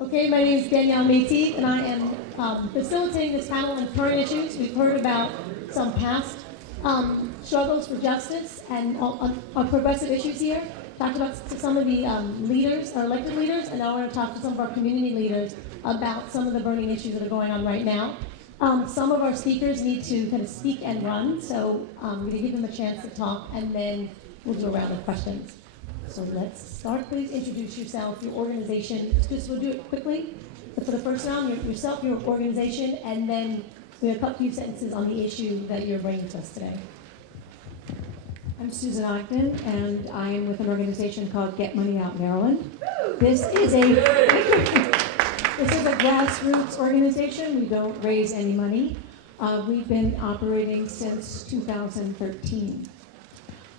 Okay, my name is Danielle Métis, and I am facilitating this panel on current issues. We've heard about some past struggles for justice and on progressive issues here. Talked about some of the leaders, our elected leaders, and now we're going to talk to some of our community leaders about some of the burning issues that are going on right now. Some of our speakers need to kind of speak and run, so we're going to give them a chance to talk, and then we'll do a round of questions. So let's start. Please introduce yourself, your organization. Just we'll do it quickly. But for the first round, yourself, your organization, and then we have a few sentences on the issue that you're bringing to us today. I'm Susan Ogden, and I am with an organization called Get Money Out Maryland. This is a grassroots organization. We don't raise any money. We've been operating since 2013.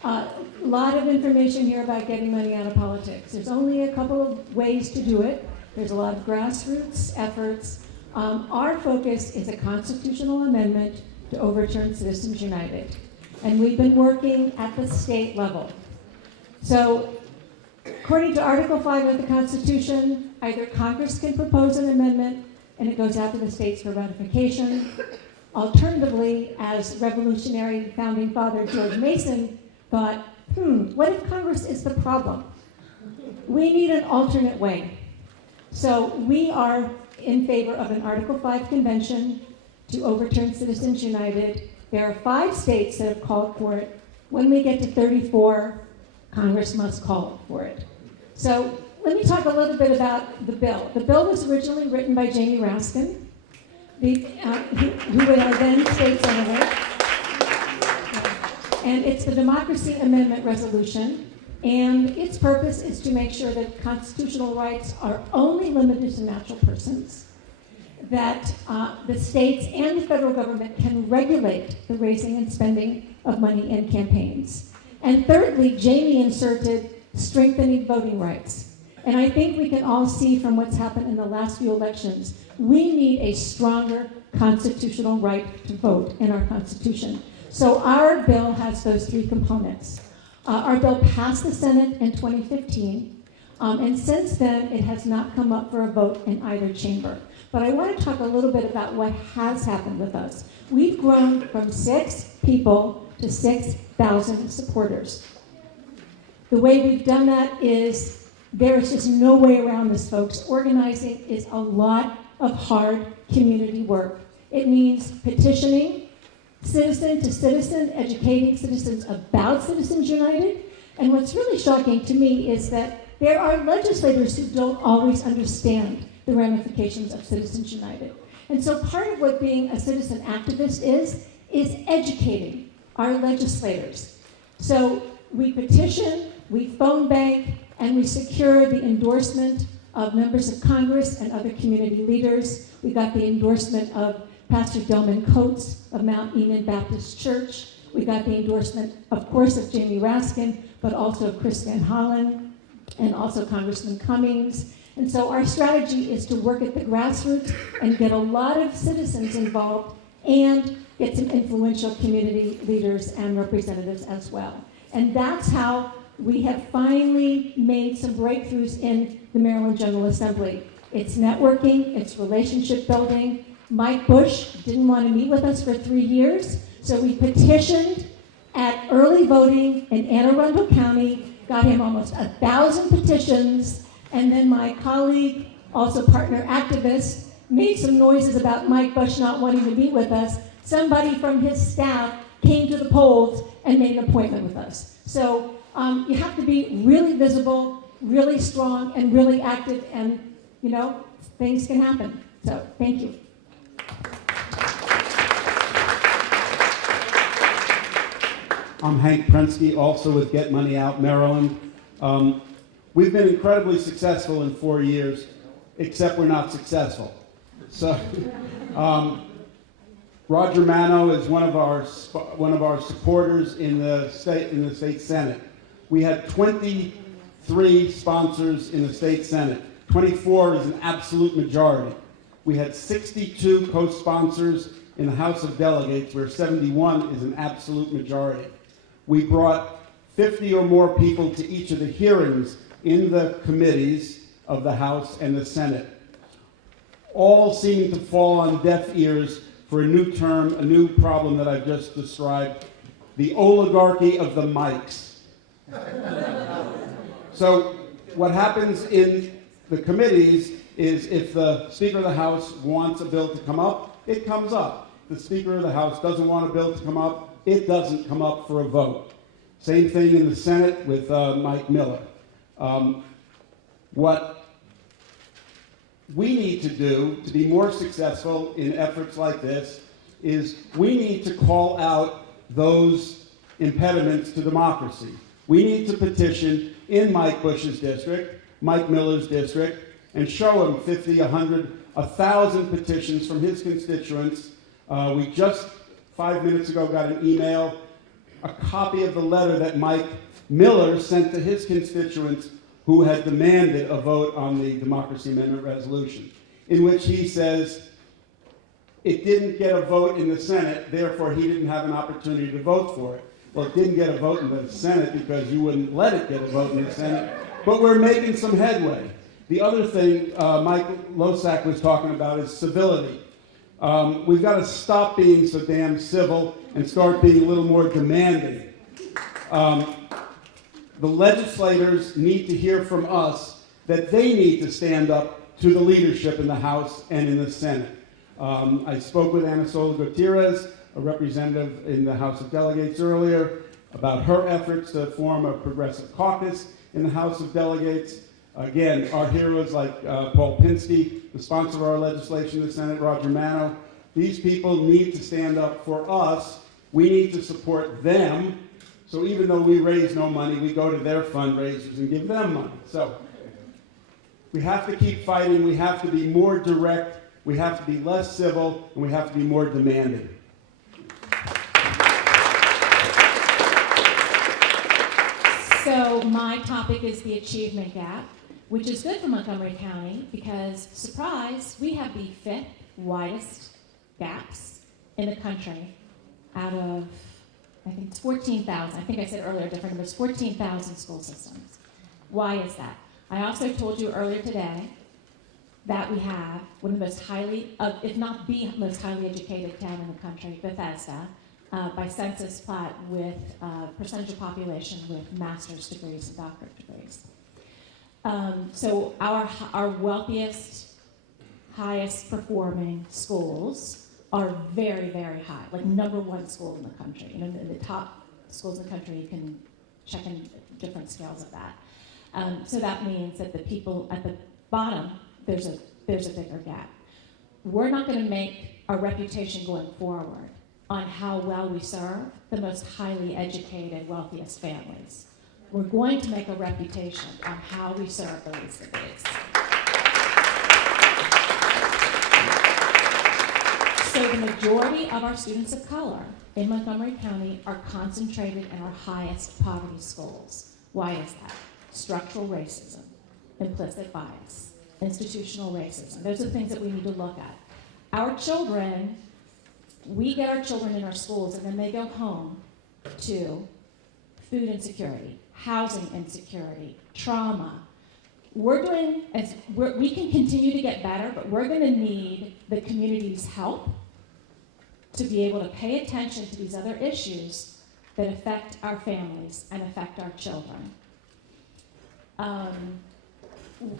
A lot of information here about getting money out of politics. There's only a couple of ways to do it. There's a lot of grassroots efforts. Our focus is a constitutional amendment to overturn Citizens United. And we've been working at the state level. So, according to Article 5 of the Constitution, either Congress can propose an amendment and it goes out to the states for ratification. Alternatively, as revolutionary founding father George Mason thought, what if Congress is the problem? We need an alternate way. So we are in favor of an Article 5 convention to overturn Citizens United. There are 5 states that have called for it. When we get to 34, Congress must call for it. So let me talk a little bit about the bill. The bill was originally written by Jamie Raskin, who was our then state senator. And it's the Democracy Amendment Resolution. And its purpose is to make sure that constitutional rights are only limited to natural persons, that the states and the federal government can regulate the raising and spending of money in campaigns. And thirdly, Jamie inserted strengthening voting rights. And I think we can all see from what's happened in the last few elections, we need a stronger constitutional right to vote in our Constitution. So our bill has those 3 components. Our bill passed the Senate in 2015, and since then it has not come up for a vote in either chamber. But I want to talk a little bit about what has happened with us. We've grown from 6 people to 6,000 supporters. The way we've done that is there is just no way around this, folks. Organizing is a lot of hard community work. It means petitioning, citizen to citizen, educating citizens about Citizens United. And what's really shocking to me is that there are legislators who don't always understand the ramifications of Citizens United. And so part of what being a citizen activist is educating our legislators. So we petition, we phone bank, and we secure the endorsement of members of Congress and other community leaders. We got the endorsement of Pastor Delman Coates of Mount Enon Baptist Church. We got the endorsement, of course, of Jamie Raskin, but also of Chris Van Hollen, and also Congressman Cummings. And so our strategy is to work at the grassroots and get a lot of citizens involved and get some influential community leaders and representatives as well. And that's how we have finally made some breakthroughs in the Maryland General Assembly. It's networking, it's relationship building. Mike Bush didn't want to meet with us for 3 years, so we petitioned at early voting in Anne Arundel County, got him almost 1,000 petitions, and then my colleague, also partner activist, made some noises about Mike Bush not wanting to meet with us. Somebody from his staff came to the polls and made an appointment with us. So you have to be really visible, really strong, and really active, and things can happen. So thank you. I'm Hank Prensky, also with Get Money Out Maryland. We've been incredibly successful in 4 years, except we're not successful. So, Roger Mano is one of our supporters in the state Senate. We had 23 sponsors in the state Senate. 24 is an absolute majority. We had 62 co-sponsors in the House of Delegates, where 71 is an absolute majority. We brought 50 or more people to each of the hearings in the committees of the House and the Senate. all seeming to fall on deaf ears for a new term, a new problem that I've just described, the oligarchy of the mics. So what happens in the committees is if the Speaker of the House wants a bill to come up, it comes up. The Speaker of the House doesn't want a bill to come up, it doesn't come up for a vote. Same thing in the Senate with Mike Miller. What we need to do to be more successful in efforts like this is we need to call out those impediments to democracy. We need to petition in Mike Bush's district, Mike Miller's district, and show him 50, 100, 1,000 petitions from his constituents. We just 5 minutes ago got an email, a copy of the letter that Mike Miller sent to his constituents who had demanded a vote on the Democracy Amendment resolution, in which he says it didn't get a vote in the Senate, therefore he didn't have an opportunity to vote for it. Well, it didn't get a vote in the Senate because you wouldn't let it get a vote in the Senate, but we're making some headway. The other thing Mike Losak was talking about is civility. We've got to stop being so damn civil and start being a little more demanding. The legislators need to hear from us that they need to stand up to the leadership in the House and in the Senate. I spoke with Ana Sola Gutierrez, a representative in the House of Delegates earlier, about her efforts to form a progressive caucus in the House of Delegates. Again, our heroes like Paul Pinsky, the sponsor of our legislation in the Senate, Roger Mano, these people need to stand up for us. We need to support them. So even though we raise no money, we go to their fundraisers and give them money. So we have to keep fighting. We have to be more direct. We have to be less civil, and we have to be more demanding. So my topic is the achievement gap, which is good for Montgomery County because, surprise, we have the 5th widest gaps in the country out of, I think it's 14,000. I think I said earlier different numbers, 14,000 school systems. Why is that? I also told you earlier today that we have one of the most highly, if not the most highly educated town in the country, Bethesda, by census plot with percentage of population with master's degrees and doctorate degrees. So our wealthiest, highest performing schools are very, very high, like #1 school in the country. You know, in the top schools in the country, you can check in different scales of that. So that means that the people at the bottom, there's a bigger gap. We're not going to make our reputation going forward on how well we serve the most highly educated, wealthiest families. We're going to make a reputation on how we serve the least of these. So the majority of our students of color in Montgomery County are concentrated in our highest poverty schools. Why is that? Structural racism, implicit bias, institutional racism. Those are the things that we need to look at. Our children, we get our children in our schools and then they go home to food insecurity, housing insecurity, trauma. We can continue to get better, but we're going to need the community's help to be able to pay attention to these other issues that affect our families and affect our children.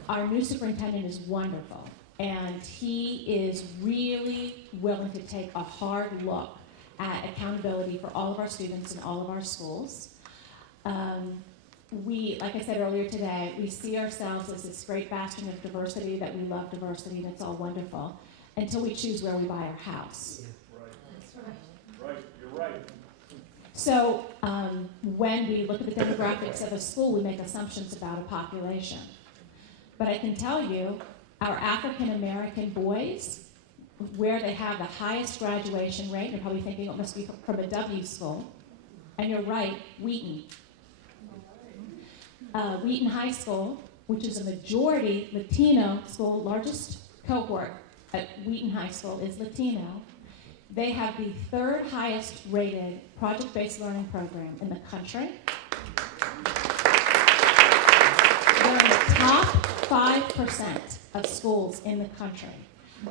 Our new superintendent is wonderful, and he is really willing to take a hard look at accountability for all of our students in all of our schools. Like I said earlier today, we see ourselves as this great bastion of diversity, that we love diversity, and it's all wonderful, until we choose where we buy our house. Right, you're right. So when we look at the demographics of a school, we make assumptions about a population. But I can tell you, our African American boys, where they have the highest graduation rate, you're probably thinking it must be from a W school, and you're right, Wheaton. Wheaton High School, which is a majority Latino school, largest cohort at Wheaton High School is Latino. They have the 3rd highest rated project-based learning program in the country. They're in the top 5% of schools in the country.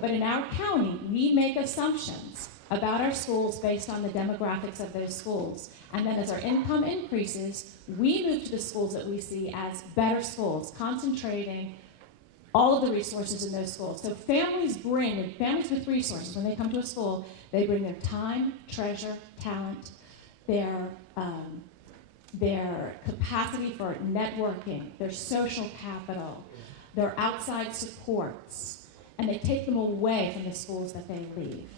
But in our county, we make assumptions about our schools based on the demographics of those schools. And then as our income increases, we move to the schools that we see as better schools, concentrating all of the resources in those schools. So families with resources, when they come to a school, they bring their time, treasure, talent, their capacity for networking, their social capital, their outside supports, and they take them away from the schools that they leave.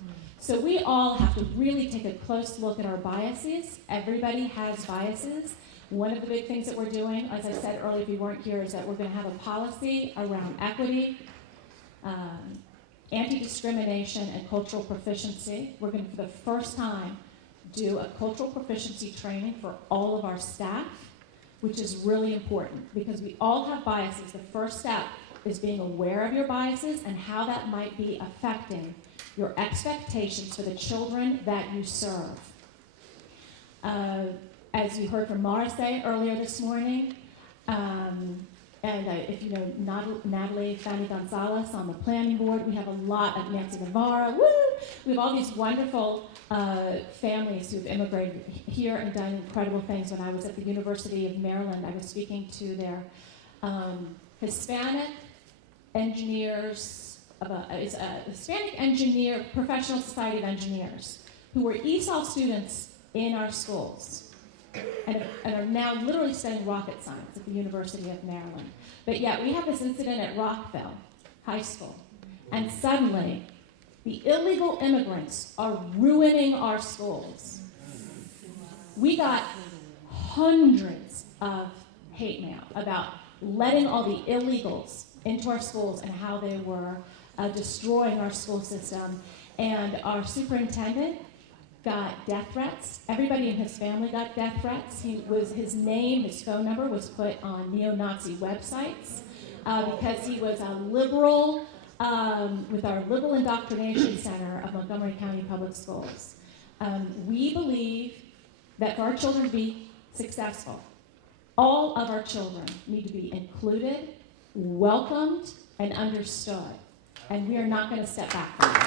So we all have to really take a close look at our biases. Everybody has biases. One of the big things that we're doing, as I said earlier if you weren't here, is that we're going to have a policy around equity, anti-discrimination, and cultural proficiency. We're going to, for the first time, do a cultural proficiency training for all of our staff, which is really important because we all have biases. The first step is being aware of your biases and how that might be affecting your expectations for the children that you serve. As you heard from Mara say earlier this morning, if you know Natalie Fanny Gonzalez on the planning board, we have a lot of Nancy Navarro, woo! We have all these wonderful families who've immigrated here and done incredible things. When I was at the University of Maryland, I was speaking to their Hispanic engineers, it's a Hispanic engineer, professional society of engineers, who were ESOL students in our schools. And are now literally studying rocket science at the University of Maryland. But yet we have this incident at Rockville High School, and suddenly the illegal immigrants are ruining our schools. We got hundreds of hate mail about letting all the illegals into our schools and how they were destroying our school system. And our superintendent got death threats. Everybody in his family got death threats. His name, his phone number was put on neo-Nazi websites because he was a liberal with our Liberal Indoctrination Center of Montgomery County Public Schools. We believe that for our children to be successful, all of our children need to be included, welcomed, and understood. And we are not going to step back from that.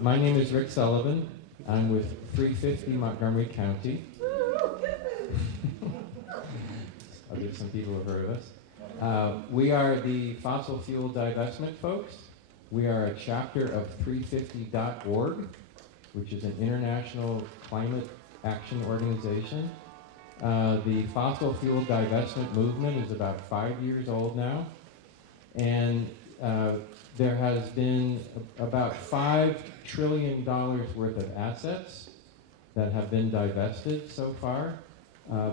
My name is Rick Sullivan. I'm with 350 Montgomery County. I believe some people have heard of us. We are the fossil fuel divestment folks. We are a chapter of 350.org, which is an international climate action organization. The fossil fuel divestment movement is about 5 years old now, and there has been about $5 trillion worth of assets that have been divested so far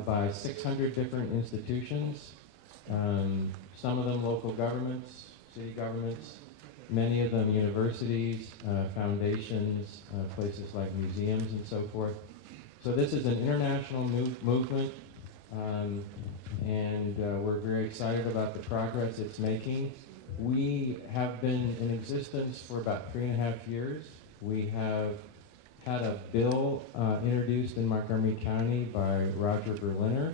by 600 different institutions, some of them local governments, city governments, many of them universities, foundations, places like museums and so forth. So this is an international movement, and we're very excited about the progress it's making. We have been in existence for about 3.5 years. We have had a bill introduced in Montgomery County by Roger Berliner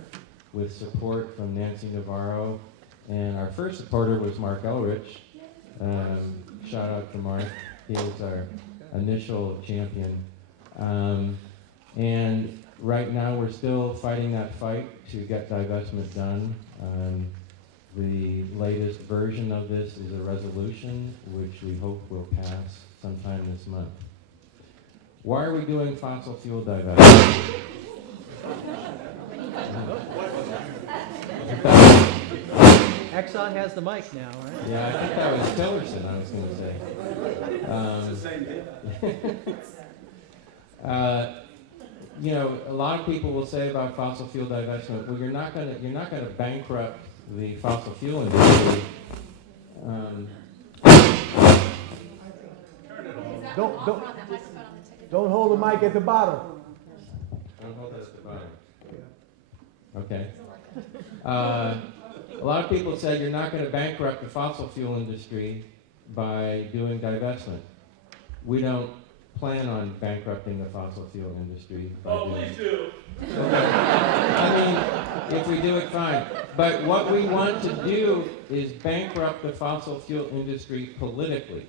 with support from Nancy Navarro, and our first supporter was Mark Elrich. Shout out to Mark. He was our initial champion. And right now we're still fighting that fight to get divestment done. The latest version of this is a resolution which we hope will pass sometime this month. Why are we doing fossil fuel divestment? Exxon has the mic now, right? Yeah, I think that was Tillerson, I was going to say. You know, a lot of people will say about fossil fuel divestment, well, you're not going to bankrupt the fossil fuel industry. Don't hold the mic at the bottom. Don't hold it at the bottom. Okay. A lot of people say you're not going to bankrupt the fossil fuel industry by doing divestment. We don't plan on bankrupting the fossil fuel industry. by Oh, doing- please do. I mean, if we do it, fine. But what we want to do is bankrupt the fossil fuel industry politically.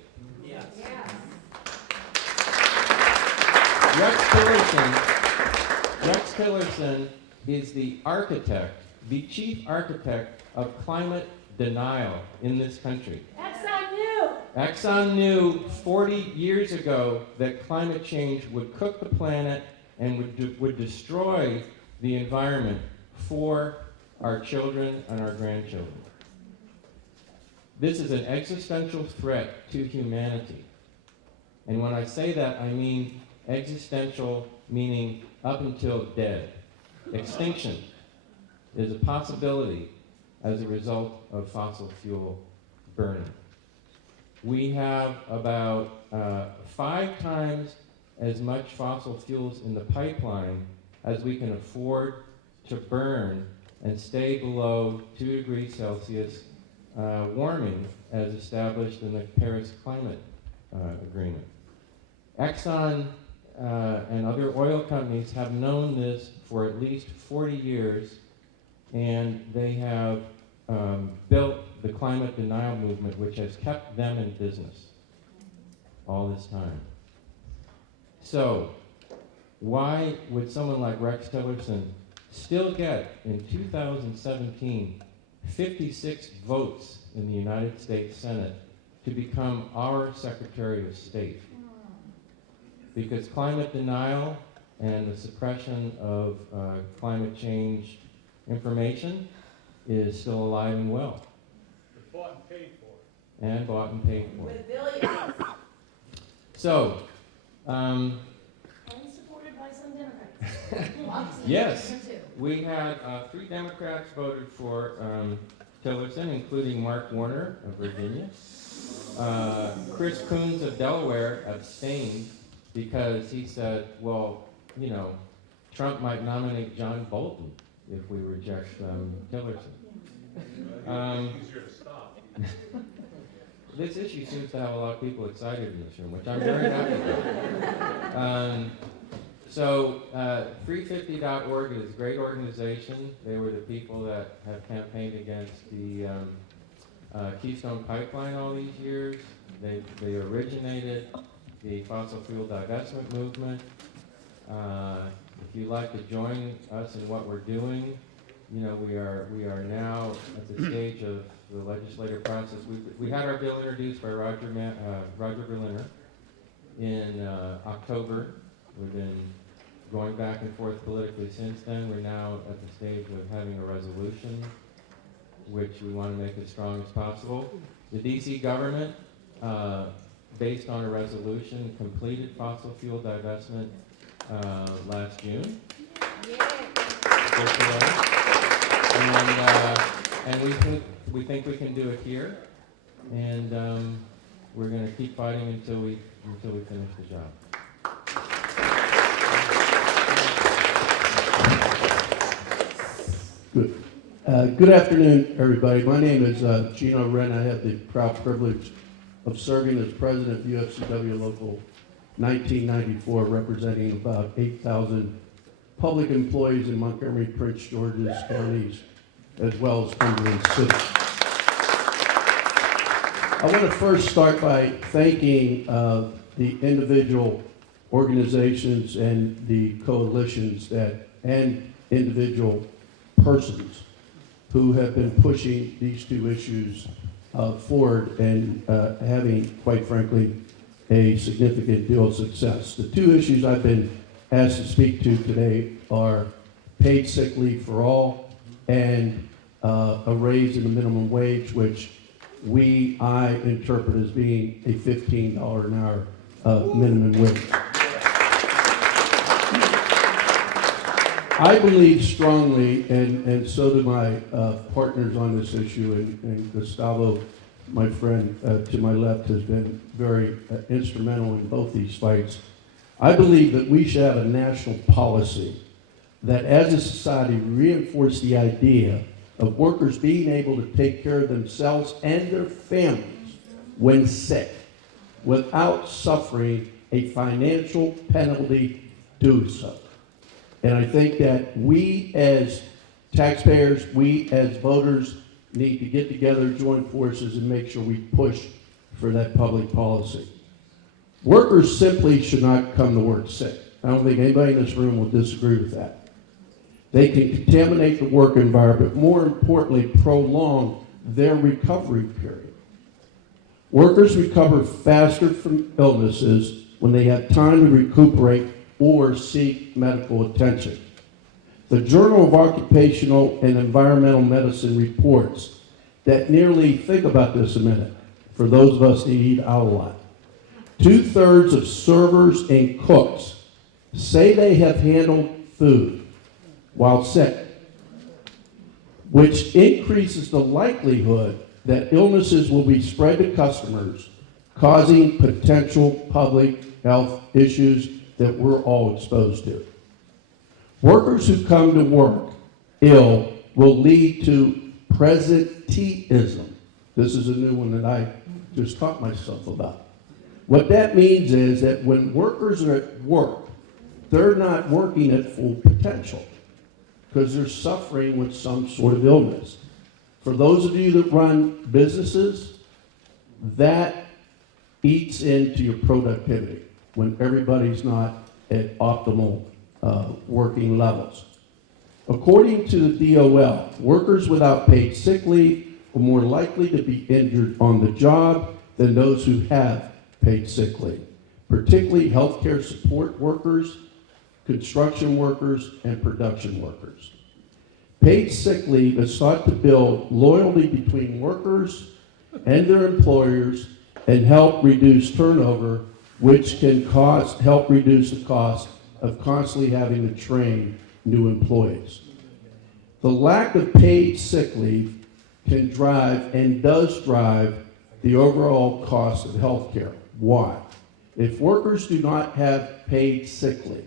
Rex Tillerson is the architect, the chief architect of climate denial in this country. Exxon knew 40 years ago that climate change would cook the planet and would destroy the environment for our children and our grandchildren. This is an existential threat to humanity. And when I say that, I mean existential, meaning up until dead. Extinction is a possibility as a result of fossil fuel burning. We have about 5 times as much fossil fuels in the pipeline as we can afford to burn and stay below 2 degrees Celsius warming as established in the Paris Climate Agreement. Exxon and other oil companies have known this for at least 40 years, and they have built the climate denial movement, which has kept them in business all this time. So, why would someone like Rex Tillerson still get, in 2017, 56 votes in the United States Senate to become our Secretary of State? Because climate denial and the suppression of climate change information is still alive and well. It's bought and paid for. And bought and paid for. With billions. So, And supported by some Democrats. yes, we had 3 Democrats voted for Tillerson, including Mark Warner of Virginia. Chris Coons of Delaware abstained because he said, well, you know, Trump might nominate John Bolton if we reject Tillerson. Easier to stop. This issue seems to have a lot of people excited in this room, which I'm very happy about. So 350.org is a great organization. They were the people that have campaigned against the Keystone Pipeline all these years. They originated the fossil fuel divestment movement. If you'd like to join us in what we're doing, you know, we are now at the stage of the legislative process. We had our bill introduced by Roger Berliner in October. We've been going back and forth politically since then. We're now at the stage of having a resolution, which we want to make as strong as possible. The DC government, based on a resolution, completed fossil fuel divestment last June. And we think we can do it here, and we're going to keep fighting until we finish the job. Good. Good afternoon, everybody. My name is Gino Wren. I have the proud privilege of serving as president of UFCW Local 1994, representing about 8,000 public employees in Montgomery, Prince George's counties, as well as Cumberland City. I want to first start by thanking the individual organizations and the coalitions and individual persons who have been pushing these 2 issues forward and having, quite frankly, a significant deal of success. The 2 issues I've been asked to speak to today are paid sick leave for all and a raise in the minimum wage, which I interpret as being a $15 an hour minimum wage. I believe strongly, and so do my partners on this issue, and Gustavo, my friend to my left, has been very instrumental in both these fights. I believe that we should have a national policy that as a society reinforce the idea of workers being able to take care of themselves and their families when sick without suffering a financial penalty to do so. And I think that we as taxpayers, we as voters need to get together, join forces, and make sure we push for that public policy. Workers simply should not come to work sick. I don't think anybody in this room will disagree with that. They can contaminate the work environment, more importantly, prolong their recovery period. Workers recover faster from illnesses when they have time to recuperate or seek medical attention. The Journal of Occupational and Environmental Medicine reports that nearly, think about this a minute, for those of us that eat out a lot, 2/3 of servers and cooks say they have handled food while sick, which increases the likelihood that illnesses will be spread to customers, causing potential public health issues that we're all exposed to. Workers who come to work ill will lead to presenteeism. This is a new one that I just taught myself about. What that means is that when workers are at work, they're not working at full potential because they're suffering with some sort of illness. For those of you that run businesses, that eats into your productivity when everybody's not at optimal working levels. According to the DOL, workers without paid sick leave are more likely to be injured on the job than those who have paid sick leave, particularly healthcare support workers, construction workers, and production workers. Paid sick leave is sought to build loyalty between workers and their employers and help reduce turnover, which can help reduce the cost of constantly having to train new employees. The lack of paid sick leave can drive and does drive the overall cost of health care. Why? If workers do not have paid sick leave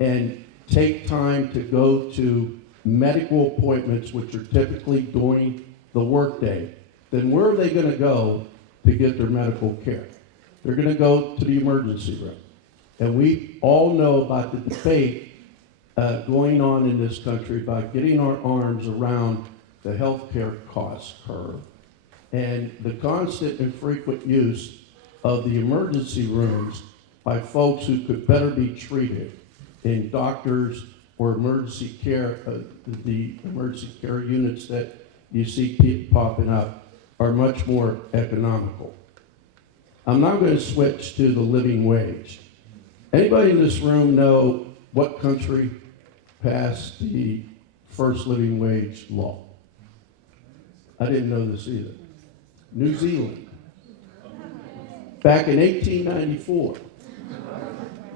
and take time to go to medical appointments, which are typically during the workday, then where are they going to go to get their medical care? They're going to go to the emergency room. And we all know about the debate going on in this country about getting our arms around the healthcare cost curve and the constant and frequent use of the emergency rooms by folks who could better be treated in doctors or emergency care. The emergency care units that you see popping up are much more economical. I'm now going to switch to the living wage. Anybody in this room know what country passed the first living wage law? I didn't know this either. New Zealand. Back in 1894,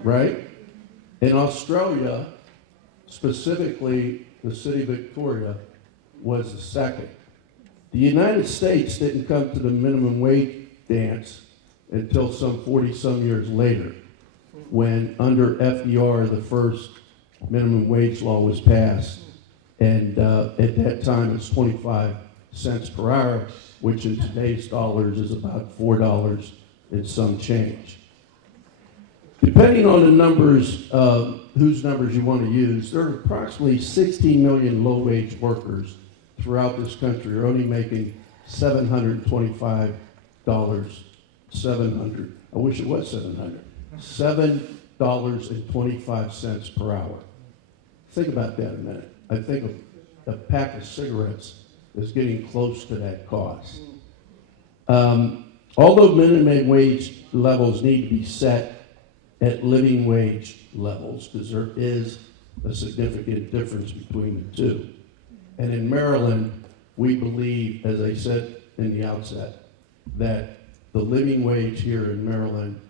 right? In Australia, specifically the city of Victoria, was the second. The United States didn't come to the minimum wage dance until some 40-some years later, when under FDR, the first minimum wage law was passed. And at that time, it was 25 cents per hour, which in today's dollars is about $4 and some change. Depending on the numbers, whose numbers you want to use, there are approximately 16 million low-wage workers throughout this country are only making $725. I wish it was 700. $7.25 per hour. Think about that a minute. I think a pack of cigarettes is getting close to that cost. Although minimum wage levels need to be set at living wage levels, because there is a significant difference between the two. And in Maryland, we believe, as I said in the outset, that the living wage here in Maryland,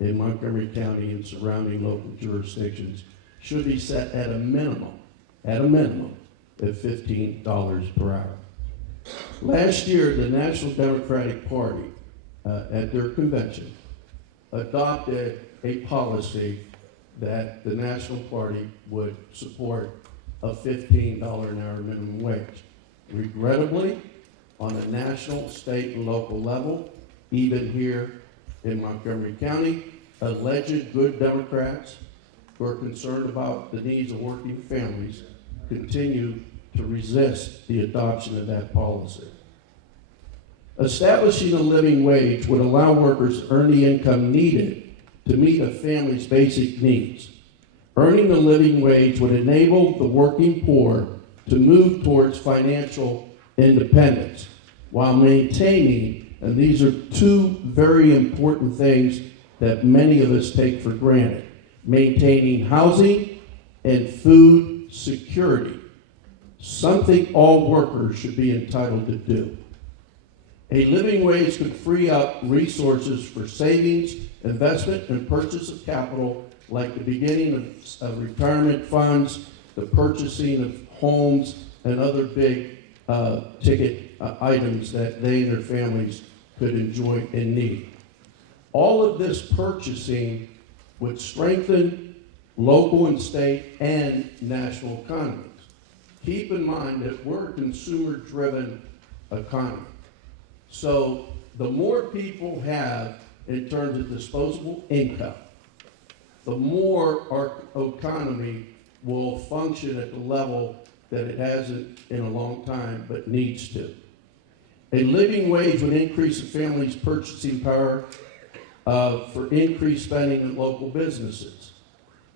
in Montgomery County and surrounding local jurisdictions, should be set at a minimum of $15 per hour. Last year, the National Democratic Party, at their convention, adopted a policy that the National Party would support a $15 an hour minimum wage. Regrettably, on a national, state, and local level, even here in Montgomery County, alleged good Democrats who are concerned about the needs of working families continue to resist the adoption of that policy. Establishing a living wage would allow workers to earn the income needed to meet a family's basic needs. Earning a living wage would enable the working poor to move towards financial independence while maintaining, and these are two very important things that many of us take for granted, maintaining housing and food security, something all workers should be entitled to do. A living wage could free up resources for savings, investment, and purchase of capital, like the beginning of retirement funds, the purchasing of homes, and other big ticket items that they and their families could enjoy and need. All of this purchasing would strengthen local and state and national economies. Keep in mind that we're a consumer-driven economy. So the more people have in terms of disposable income, the more our economy will function at the level that it hasn't in a long time, but needs to. A living wage would increase a family's purchasing power for increased spending in local businesses.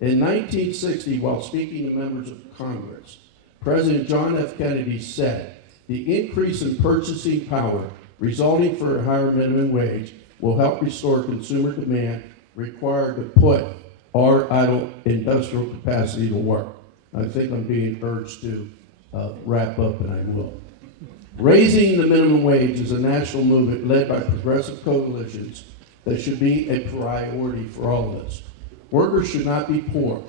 In 1960, while speaking to members of Congress, President John F. Kennedy said, "The increase in purchasing power resulting from a higher minimum wage will help restore consumer demand required to put our idle industrial capacity to work." I think I'm being urged to wrap up, and I will. Raising the minimum wage is a national movement led by progressive coalitions that should be a priority for all of us. Workers should not be poor.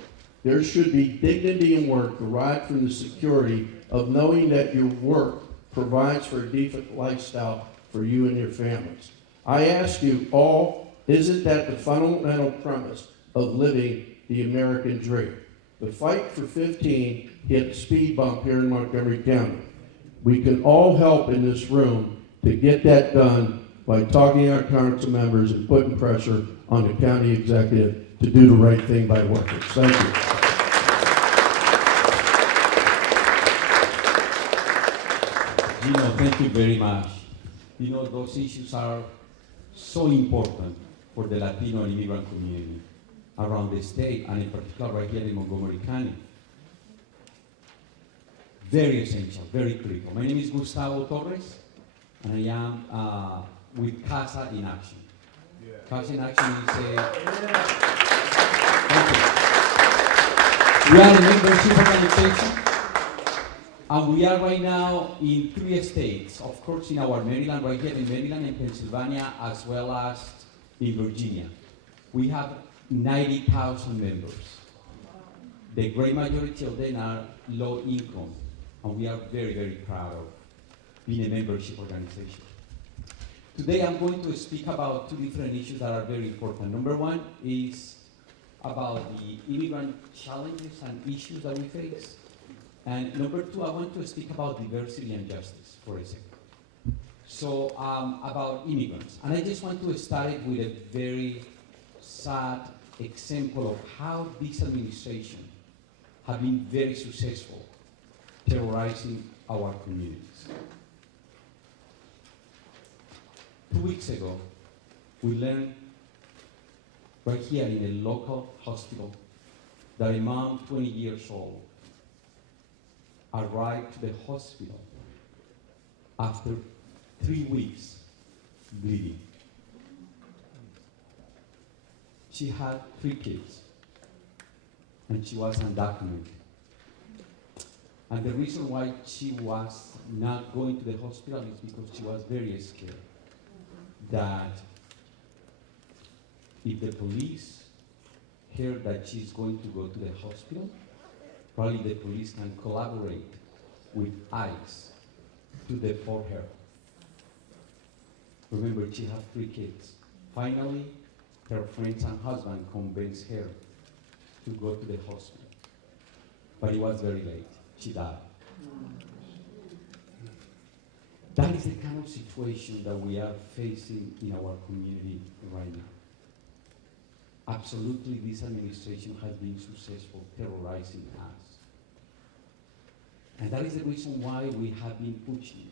There should be dignity in work derived from the security of knowing that your work provides for a decent lifestyle for you and your families. I ask you all, isn't that the fundamental premise of living the American dream? The fight for 15 hit a speed bump here in Montgomery County. We can all help in this room to get that done by talking to our council members and putting pressure on the county executive to do the right thing by workers. Thank you. Gino, thank you very much. You know, those issues are so important for the Latino and immigrant community around the state, and in particular right here in Montgomery County. Very essential, very critical. My name is Gustavo Torres, and I am with CASA in Action. Yeah. CASA in Action is we are a membership organization, and we are right now in 3 states, of course in our Maryland, right here in Maryland and Pennsylvania, as well as in Virginia. We have 90,000 members. The great majority of them are low income, and we are very, very proud of being a membership organization. Today I'm going to speak about 2 different issues that are very important. Number one is about the immigrant challenges and issues that we face. And number 2, I want to speak about diversity and justice for a second. So about immigrants. And I just want to start it with a very sad example of how this administration have been very successful terrorizing our communities. 2 weeks ago, we learned right here in a local hospital that a mom, 20 years old, arrived to the hospital after 3 weeks bleeding. She had 3 kids, and she was undocumented. And the reason why she was not going to the hospital is because she was very scared that if the police hear that she's going to go to the hospital, probably the police can collaborate with ICE to deport her. Remember, she had 3 kids. Finally, her friends and husband convinced her to go to the hospital. But it was very late. She died. That is the kind of situation that we are facing in our community right now. absolutely this administration has been successful terrorizing us. And that is the reason why we have been pushing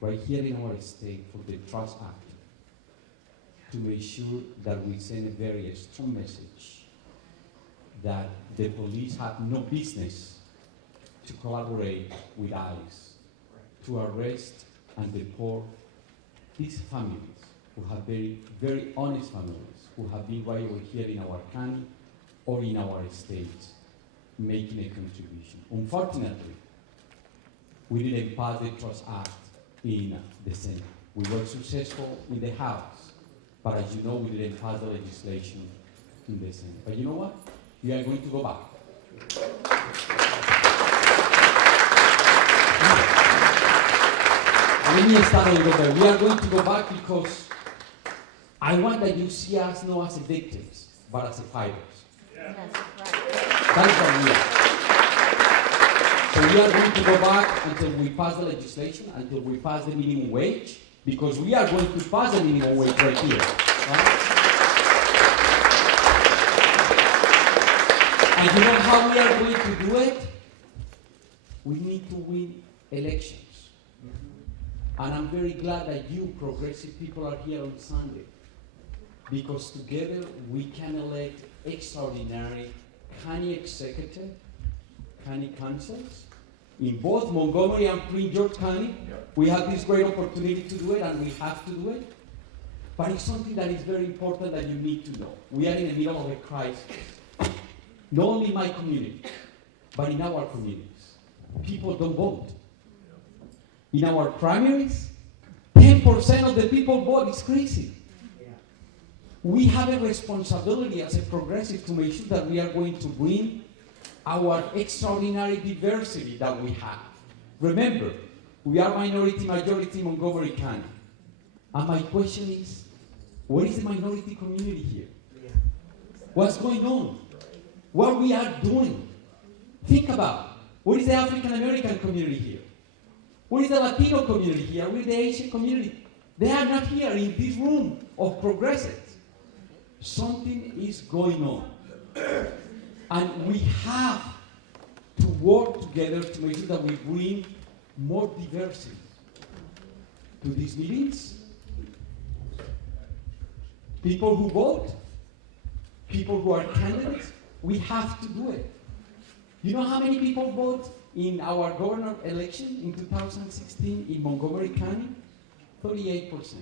right here in our state for the Trust Act to make sure that we send a very strong message that the police have no business to collaborate with ICE to arrest and deport these families who have very, very honest families who have been right over here in our county or in our state making a contribution. Unfortunately, we didn't pass the Trust Act in the Senate. We were successful in the House, but as you know, we didn't pass the legislation in the Senate. But you know what? We are going to go back. Let me start a little bit. We are going to go back because I want that you see us not as victims, but as fighters. That is what we are. So we are going to go back until we pass the legislation, until we pass the minimum wage, because we are going to pass the minimum wage right here. Right? And you know how we are going to do it? We need to win elections. And I'm very glad that you, progressive people, are here on Sunday. Because together we can elect extraordinary county executive, county councils, in both Montgomery and Prince George County. We have this great opportunity to do it, and we have to do it. But it's something that is very important that you need to know. We are in the middle of a crisis. Not only in my community, but in our communities. People don't vote. In our primaries, 10% of the people vote. It's crazy. We have a responsibility as a progressive to make sure that we are going to bring our extraordinary diversity that we have. Remember, we are minority majority in Montgomery County. And my question is, where is the minority community here? What's going on? What we are doing? Think about, where is the African American community here? Where is the Latino community here? Where is the Asian community? They are not here in this room of progressives. Something is going on. And we have to work together to make sure that we bring more diversity to these meetings. People who vote, people who are candidates, we have to do it. You know how many people vote in our governor election in 2016 in Montgomery County? 38%.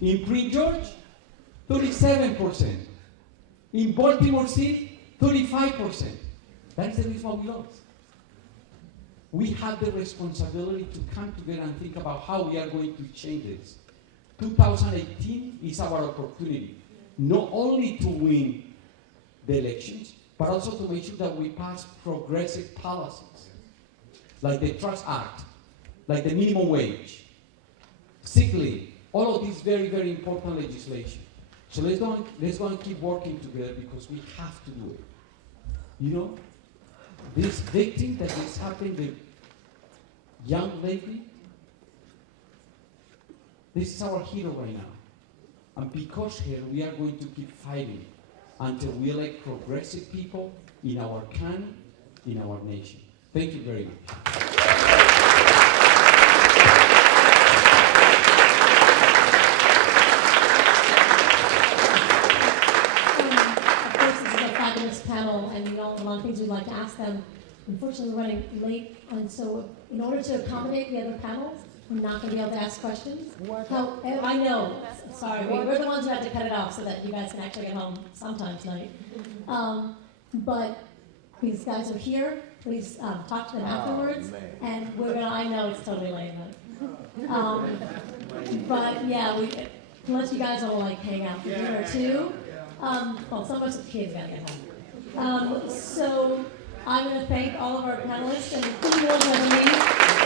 In Prince George, 37%. In Baltimore City, 35%. That is the reason why we lost. We have the responsibility to come together and think about how we are going to change this. 2018 is our opportunity, not only to win the elections, but also to make sure that we pass progressive policies, like the Trust Act, like the minimum wage, sick leave, all of these very, very important legislation. So let's go and keep working together because we have to do it. You know, this victim that is happening, the young lady, this is our hero right now. And because here, we are going to keep fighting until we elect progressive people in our county, in our nation. Thank you very much. Panel, and you know, a lot of things we'd like to ask them. Unfortunately, we're running late, and so in order to accommodate the other panels, we're not going to be able to ask questions. I know. Sorry, we're the ones who had to cut it off so that you guys can actually get home sometime tonight. But these guys are here. Please talk to them afterwards. And we're gonna. I know it's totally late, but yeah, unless you guys all like hang out for dinner too. Well, some of us kids gotta get home. So I'm going to thank all of our panelists and the people of the meeting.